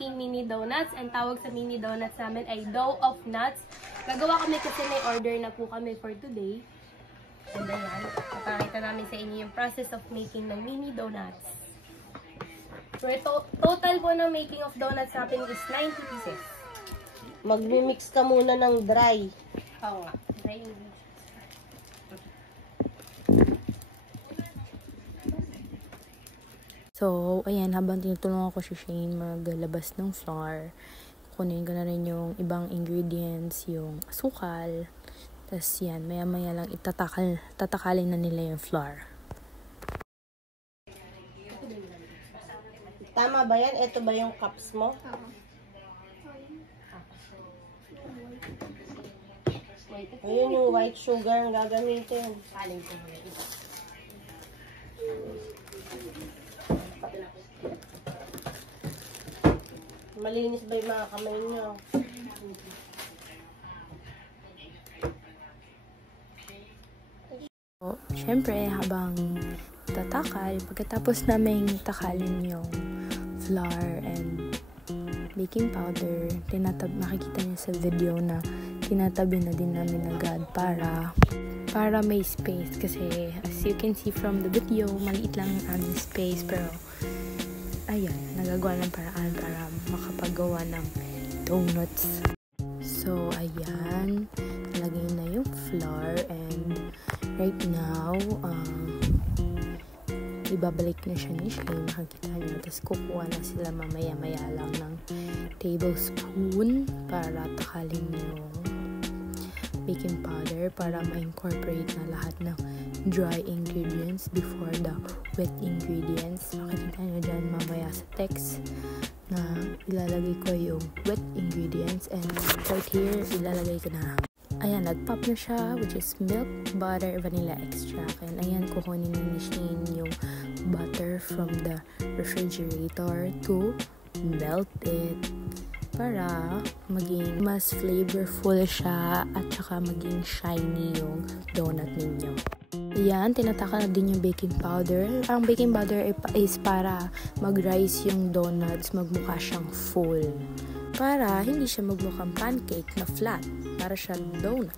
making mini donuts. And tawag sa mini donuts namin ay dough of nuts. Gagawa kami kasi may order na po kami for today. And ayan, papakita namin sa inyo yung process of making ng mini donuts. So ito, total po ng making of donuts natin is 90 pieces. Magmi-mix ka muna ng dry. Oo nga, dry ingredients. So, ayan, habang tinutulungan ko si Shane maglabas ng flour, kunin ko na rin yung ibang ingredients, yung asukal. Tapos yan, maya-maya lang tatakalin na nila yung flour. Tama ba yan? Ito ba yung cups mo? Ayun yung white sugar ang gagamitin. Alin ko muna ito. Malinis ba yung mga kamay nyo? So, syempre, habang tatakal, pagkatapos namin takalin yung flour and baking powder, makikita niyo sa video na tinatabi na din namin agad para may space. Kasi as you can see from the video, maliit lang ang aming space, pero ayan, nagagawa ng paraan para makapagawa ng donuts. So, ayan, nalagay na yung flour and right now, ibabalik na siya ni Shane, makikita nyo. Tapos kukuha na sila mamaya-maya lang ng tablespoon para takalin yung baking powder para ma-incorporate na lahat ng dry ingredients before the wet ingredients. Makikita nyo dyan mamaya sa text na ilalagay ko yung wet ingredients and right here, ilalagay ko na. Ayan, nag-pop na siya, which is milk, butter, vanilla extract. And ayan, kukunin ni Shane yung butter from the refrigerator to melt it para maging mas flavorful siya at saka maging shiny yung donut ninyo. Ayan, tinataka na din yung baking powder. Ang baking powder is para mag-rise yung donuts, magmukha siyang full. Para hindi siya magmukhang pancake na flat. Para siya donut.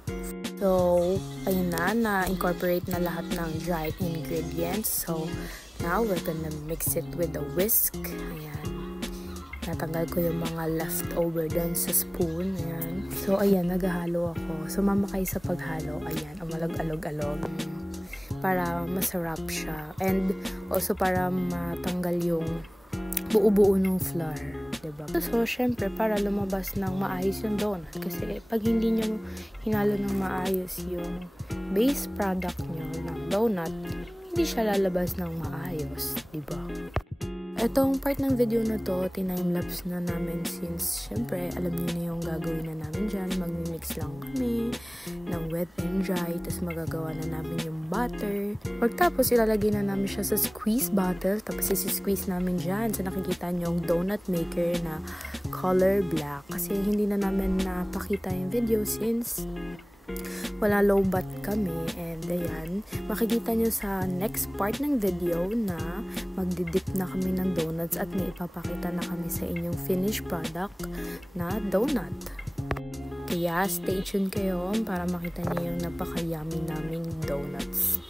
So, ayun na-incorporate na lahat ng dry ingredients. So, now we're gonna mix it with a whisk. Ayan. Natanggal ko yung mga leftover dun sa spoon. Ayan. So, ayan, naghahalo ako. So, mamakay sa paghalo. Ayan, umalag-alog-alog. Para masarap siya. And also para matanggal yung buo-buo ng flour. Diba? So, syempre, para lumabas ng maayos yung donut. Kasi, pag hindi nyo hinalo ng maayos yung base product nyo ng donut, hindi siya lalabas ng maayos. Diba? Etong part ng video na to, time-lapse na namin since, syempre, alam niyo na yung gagawin na namin dyan. Magmi-mix lang kami ng wet and dry, tapos magagawa na namin yung butter. Pagtapos, ilalagay na namin siya sa squeeze bottle, tapos isi-squeeze namin dyan. So, nakikita niyo yung donut maker na color black. Kasi hindi na namin napakita yung video since wala low bat kami. And ayan, makikita nyo sa next part ng video na magdidip na kami ng donuts at may ipapakita na kami sa inyong finished product na donut. Kaya stay tuned kayo para makita nyo yung napaka-yummy naming donuts.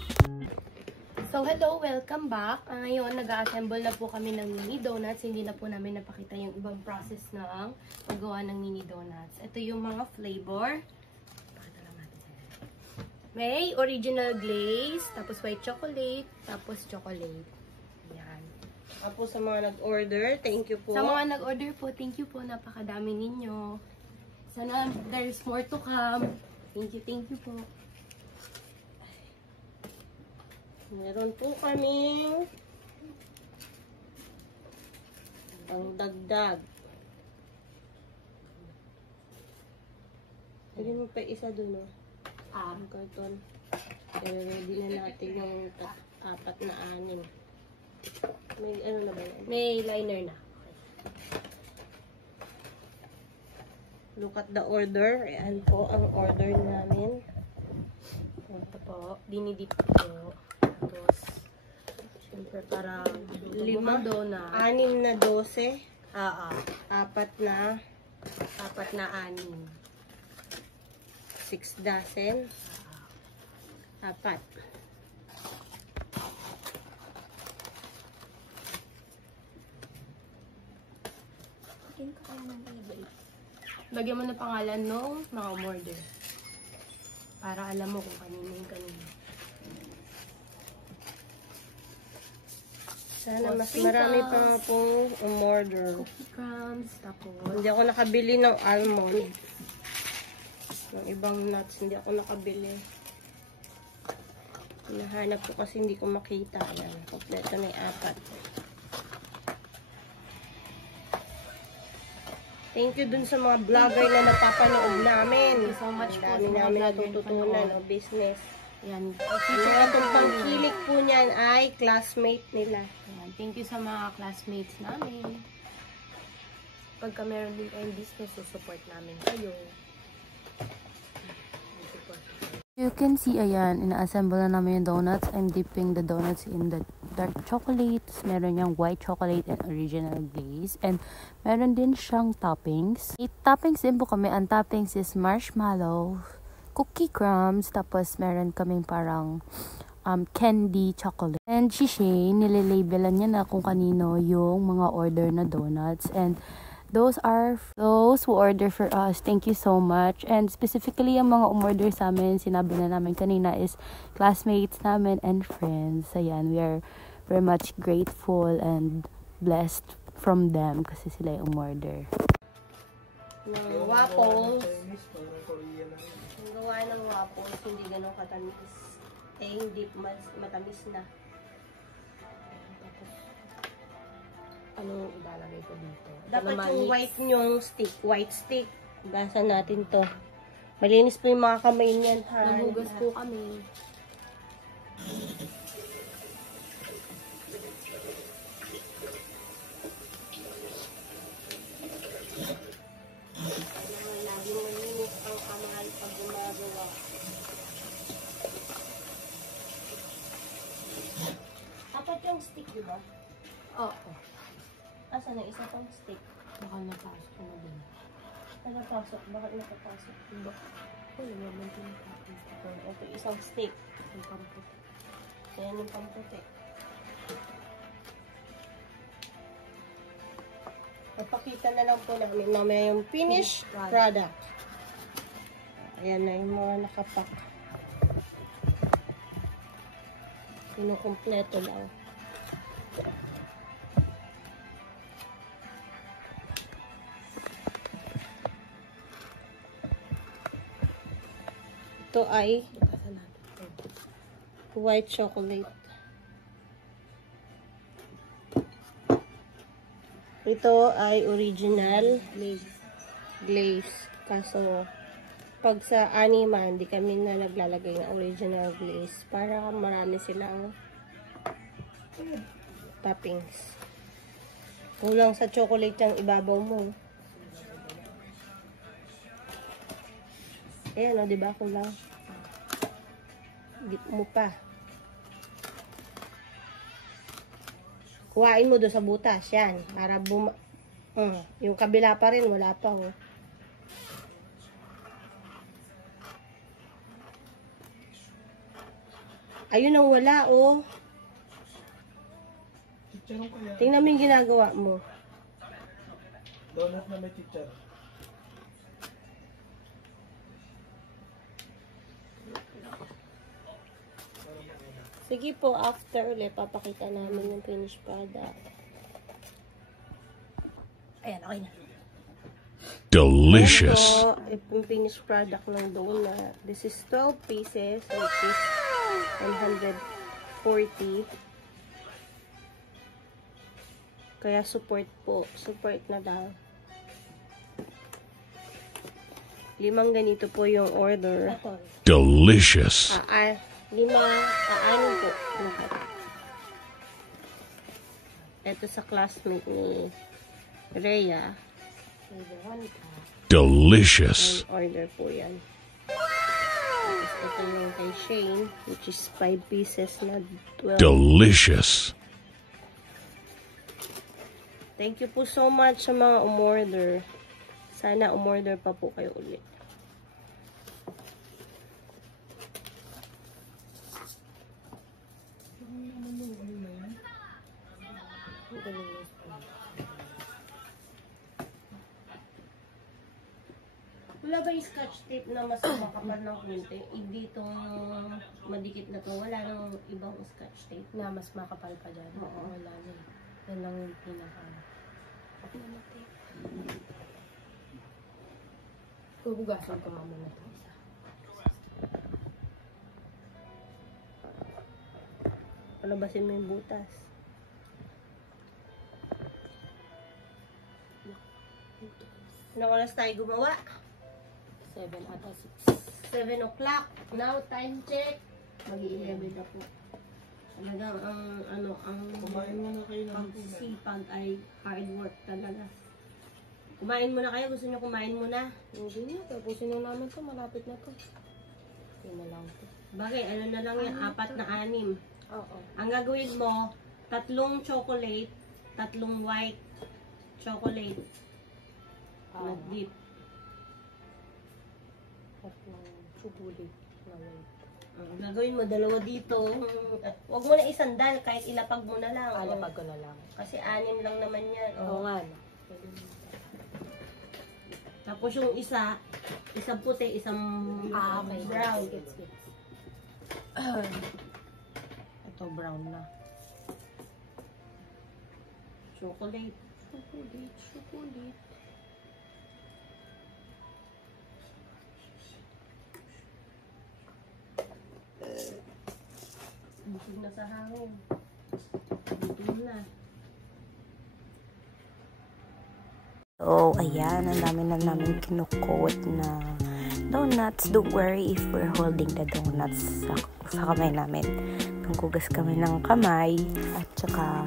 So, hello! Welcome back! Ngayon, nag-assemble na po kami ng mini donuts. Hindi na po namin napakita yung ibang process ng paggawa ng mini donuts. Ito yung mga flavor. May original glaze, tapos white chocolate, tapos chocolate. Yan. Tapos sa mga nag-order, thank you po. Sa mga nag-order po, thank you po. Napakadami ninyo. Sana there's more to come. Thank you po. Meron po kaming pangdagdag. Pwede mo pa isa dun, no? Ang karton. Ready na natin yung 4 na 6. May ano na ba yan? May liner na. Look at the order. Ayan po ang order namin. Ito po. Dinidip po. Tapos, syempre parang 5 donut. 6 na 12. Apat na anim. 6 dozen. Apat. Lagyan mo na pangalan ng mga umorder. Para alam mo kung kanino yung kanino. Sana mas marami pa nga pong umorder. Cookie crumbs, tapos Hindi ako nakabili ng almond. Ng ibang nuts, hindi ako nakabili. Hinahanap ko kasi hindi ko makita. Ayan, kompleto na yung 4. Thank you dun sa mga vlogger na napapanood namin. Thank you so much po Ang dami sa mga namin vlogger natututunan na ng business. yan. Yung atong pangkilik po niyan ay classmate nila. Ayan. Thank you sa mga classmates namin. Pagka meron din kayong business, support namin kayo. You can see, ayan, ina-assemble na namin yung donuts. I'm dipping the donuts in the dark chocolate. Meron yung white chocolate and original glaze. And meron din siyang toppings. 8 toppings din po kami. Ang toppings is marshmallow, cookie crumbs, tapos meron kaming parang candy chocolate. And si Shane, nilalabelan niya na kung kanino yung mga order na donuts. And those are those who order for us. Thank you so much. And specifically, yung mga umorder sa amin, sinabi na namin kanina, is classmates namin and friends. Ayan, we are very much grateful and blessed from them kasi sila yung umorder. Ng waffles. Ang gawa ng waffles, hindi ganun katamis. Hindi matamis na. Anong ilalagay ko dito? Dapat yung white nyong stick. White stick. Hugasan natin to. Malinis po yung mga kamay niyan. Maghugas po kami. Laging malinis ang kamay pag gumagawa. Apat yung stick, di ba? Oo. Asan na isa pang stick? Baka napasok ko na din. Nakapasok. Bakit nakapasok? Diba? Wala naman din natin. Okay, isang stick. Yung pamputi. Ayan yung pamputi. Napakita na lang po namin mamaya yung finished product. Ayan na yung mga nakapak. Kinukumpleto lang. Ito ay white chocolate. Ito ay original glaze. Kaso, pag sa anima, hindi kami na naglalagay ng original glaze para marami silang toppings. Kulang sa chocolate yung ibabaw mo. Ayan o, diba? Kulang. Dip mo pa. Kuhain mo doon sa butas. Yan. Para yung kabila pa rin. Wala pa oh. Ayun ang wala oh. Tingnan mo yung ginagawa mo. Donut na may chichar. Sige po, after ulit, papakita namin yung finished product. Ayan, okay na. Delicious. Ito, yung finished product ng donut. This is 12 pieces, which is 140. Kaya support po. Support na daw. 5 ganito po yung order. Delicious. 5, 6 po. Ito sa classmate ni Rhea. Delicious. Order po yan. Tapos ito yung kay Shane, which is 5 pieces na 12. Delicious. Thank you po so much sa mga umorder. Sana umorder pa po kayo ulit. Wala ba yung scotch tape na mas makapal ng kunti? Dito madikit na to. Wala nang ibang scotch tape. Na mas makapal pa dyan. Oo. Wala na. Yan lang yung pinaka. Hugasan ko nga muna ito. Palabasin mo yung butas. Anong oras tayo gumawa? 7 ata 6. 7 o'clock. Now, time check. Mag-11 na po. Talagang ang pagsipag ay hard work talaga. Kumain muna kayo. Gusto nyo kumain muna? Hindi na. Tapusin na namin ito. Malapit na ito. Hindi na lang ito. Bagay, ano na lang yan? 4 na 6. Oo. Ang gagawin mo, 3 chocolate, 3 white chocolate na dip. At ng chocolate na white. Ang gagawin mo, 2 dito. Huwag mo na isandal, kahit ilapag mo na lang. Alapag ko na lang. Kasi 6 lang naman yan. Oo nga. Tapos yung isang puti, isang Okay. brown. Gets. Ito brown na. Chocolate. Chocolate. Busog na sa hangin. Dito na. So, ayan, ang dami na namin kinukot na donuts. Don't worry if we're holding the donuts sa kamay namin. Nanggugas kami ng kamay at saka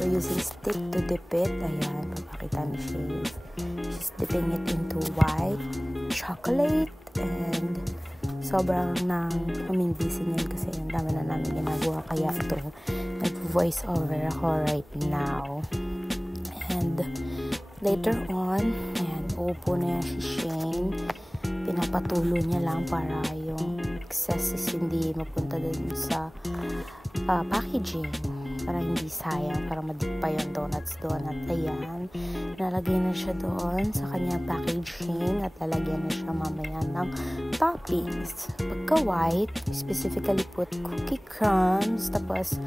we're using stick to dip it. Ayan, papakita ni Shave. She's dipping it into white chocolate and sobrang amazing yan kasi ang dami na namin ginagawa kaya ito nag-voice over ako right now. And later on, ayan, uupo na yan si Shane. Pinapatulo niya lang para yung excess is hindi mapunta dun sa packaging. Para hindi sayang, para madip pa yung donuts doon. At ayan, nalagay na siya doon sa kanyang packaging at lalagyan na siya mamaya ng toppings. Pagka white, specifically put cookie crumbs, tapos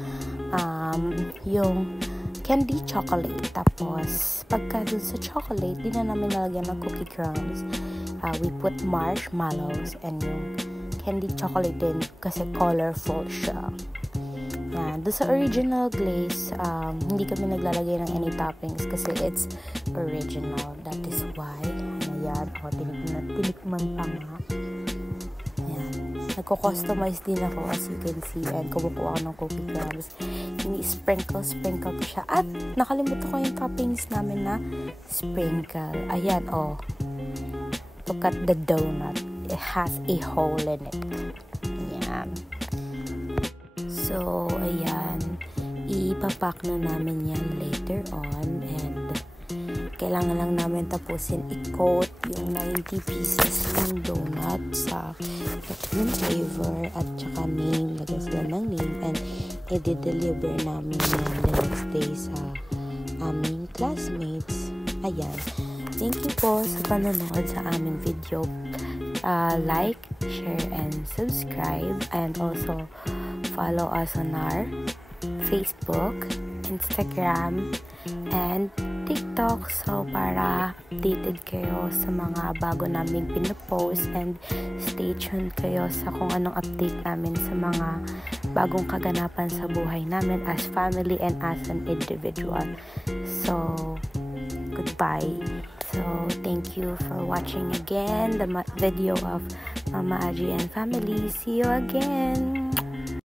yung candy chocolate. Tapos, pagka dun sa chocolate, di na namin nalagyan ng cookie crumbs. We put marshmallows and yung candy chocolate din kasi colorful siya. Yan. Doon sa original glaze, hindi kami naglalagay ng any toppings kasi it's original. That is why. Ayan. O, tinikman pa nga. Ayan. Nagko-customize din ako as you can see. And kumukuha ako ng cookie crumbs. Sprinkle ko siya. At nakalimutan ko yung toppings namin na sprinkle. Ayan, oh. Look at the donut. It has a hole in it. Ayan. So, ayan. Ipapack na namin yan later on. And kailangan lang namin tapusin i-coat yung 90 pieces ng donut sa yung flavor at saka name. Lagyan sila ng name. And i-deliver namin yan the next day sa aming classmates. Ayan. Thank you po sa panonood sa aming video. Like, share, and subscribe. And also, follow us on our Facebook, Instagram, and TikTok. So, para updated kayo sa mga bago naming pinapost. And stay tuned kayo sa kung anong update namin sa mga bagong kaganapan sa buhay namin as family and as an individual. So, goodbye. So, thank you for watching again the video of Mama Aji and family. See you again!